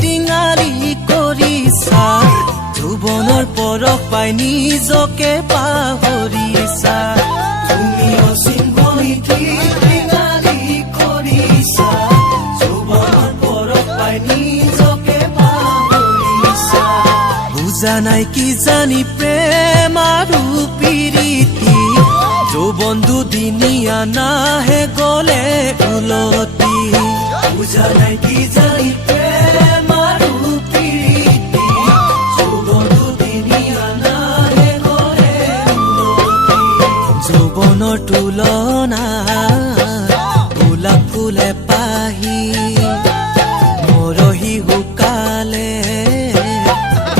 টিঙালি কৰিছা যৌৱনৰ পৰশ পাই নিজকে পাহৰিছা তুমি অসীম বনিতি টিঙালি কৰিছা যৌৱনৰ পৰশ পাই নিজকে পাহৰিছা বুজা নাই কি জানি প্ৰেম আৰু প্ৰীতি যৌৱন দুদিনীয়া নাহে গলে উলতি বুজা নাই কি জানি প্ৰেম আৰু প্ৰীতি যৌৱন দুদিনীয়া নাহে গলে উলতি যৌৱনৰ তুলনা গোলাপ ফুলে পাহি মৰহি শুকালে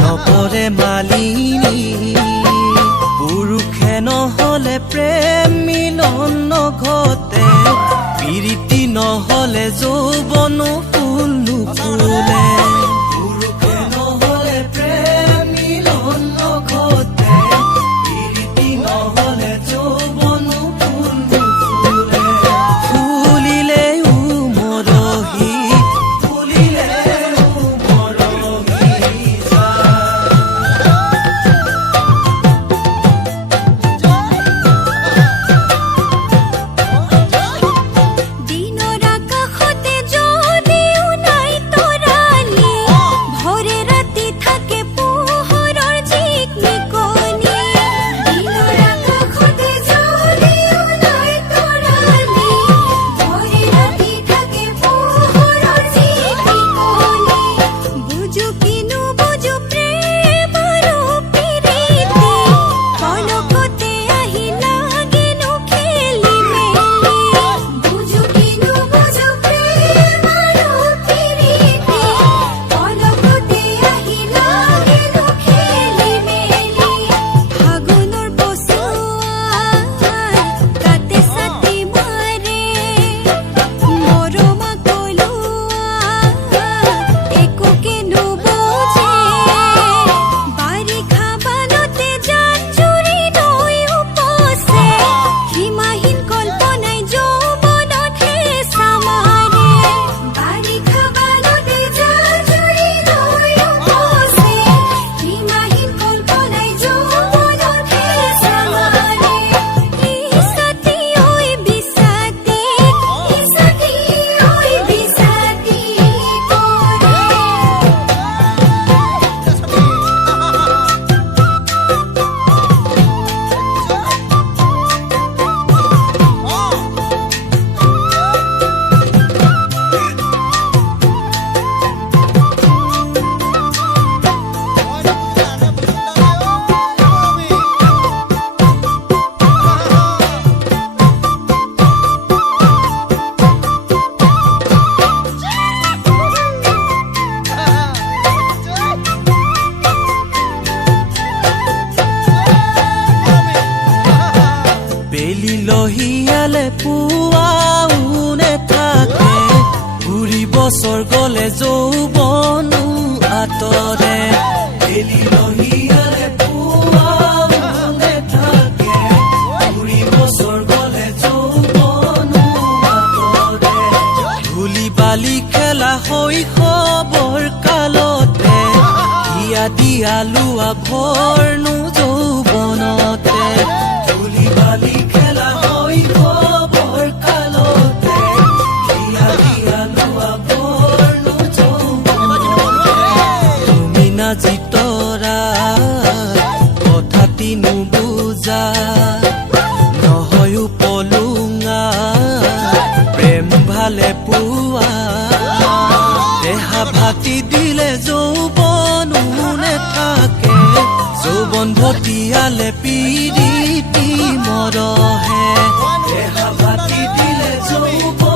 নপৰে মালিনী পুৰুষে নহলে প্ৰেম মিলন নঘটে প্ৰীতি নহলে যৌৱন ফুল নুফুলে পুৰুষে নহলে প্ৰেম মিলন নঘটে প্ৰীতি নহলে যৌৱন ফুল নুফুলে ফুলিলেও মৰহি ফুলিলেও মৰহি বেলি লহিয়ালে পুৱাউনে থাকে ঘূৰিব স্বৰ্গলে যৌৱন আঁতৰে বেলি লহিয়ালে পুৱাউনে থাকে ঘূৰিব স্বৰ্গলে যৌৱন আঁতৰে ধূলি বালি খেলা শৈশৱৰ কালতে হিয়া দিয়া লোৱা ভৰনো যৌৱনতে বালি খেলা শৈশৱৰ কালতে হিয়া দিয়া লোৱা ভৰনো যৌৱনতে তুমি নাজি তৰা কথাটি নুবুজা নহয়ো পলুঙা প্ৰেম ভালে পোৱা দেহা ভাটি দিলে যৌৱনো নেথাকে যৌৱন ভটিয়ালে পিৰিতি মৰহে দেহা ভাটি দিলে যৌৱন